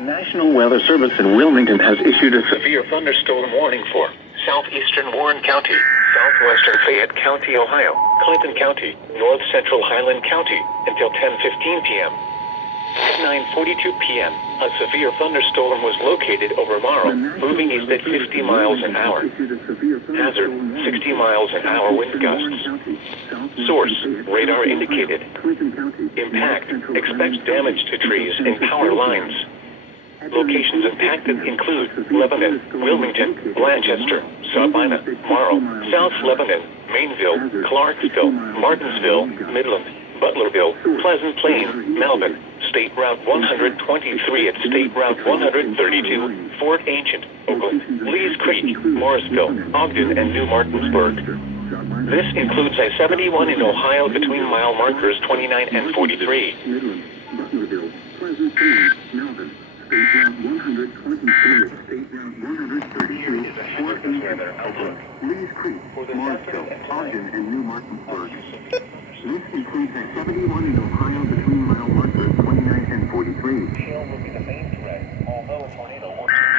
National Weather Service in Wilmington has issued a severe thunderstorm warning for southeastern Warren County, southwestern Fayette County, Ohio, Clinton County, north central Highland County, until 10:15 p.m. At 9:42 p.m., a severe thunderstorm was located over Morrow, moving east at 50 miles an hour. Hazard, 60 miles an hour wind gusts. Source, radar indicated. Impact, expects damage to trees and power lines. Locations impacted include Lebanon, Wilmington, Blanchester, Sabina, Morrow, South Lebanon, Mainville, Clarksville, Martinsville, Midland, Butlerville, Pleasant Plain, Melbourne, State Route 123 at State Route 132, Fort Ancient, Oakland, Lees Creek, Morrisville, Ogden, and New Martinsburg. This includes I-71 in Ohio between mile markers 29 and 43. Butlerville, Pleasant Plain, Melbourne, State Route 123 at State Route 132, Fort Ancient, Oakland, Lees Creek, Morrisville, Ogden, and New Martinsburg. This includes I-71 in Ohio between mile markers 29 and 43. Will be the main threat, although a tornado won't